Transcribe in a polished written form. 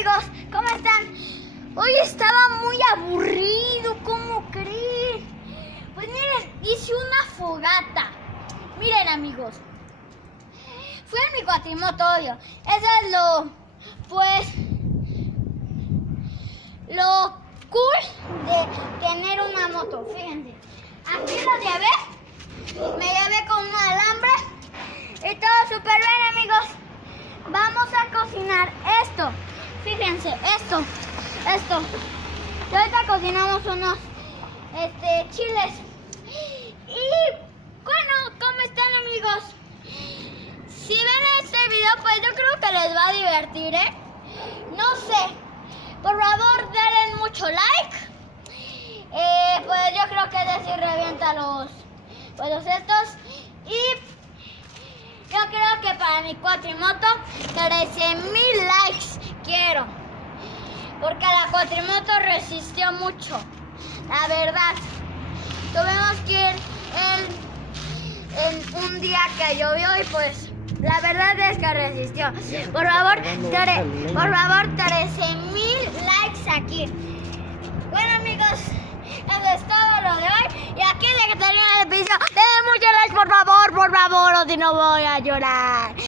amigos, ¿cómo están? Hoy estaba muy aburrido, ¿cómo creen? Pues miren, hice una fogata. Miren amigos, fui en mi cuatrimoto, obvio. Eso es lo cool de tener una moto. Fíjense, aquí lo llevé, me llevé con un alambre y todo súper bien amigos. Vamos a cocinar esto. Fíjense, esto. Y ahorita cocinamos unos chiles. Y bueno, ¿cómo están amigos? Si ven este video, pues yo creo que les va a divertir, ¿eh? No sé. Por favor, denle mucho like. Pues yo creo que decir revienta los estos. Y yo creo que para mi cuatrimoto 13,000 likes quiero. Porque la cuatrimoto resistió mucho. La verdad. Tuvimos que ir en un día que llovió y pues la verdad es que resistió. Por favor, 13,000 likes aquí. Bueno amigos, eso es todo lo de hoy. Y aquí le termina el episodio. Denle mucho like por favor, o si no voy a llorar.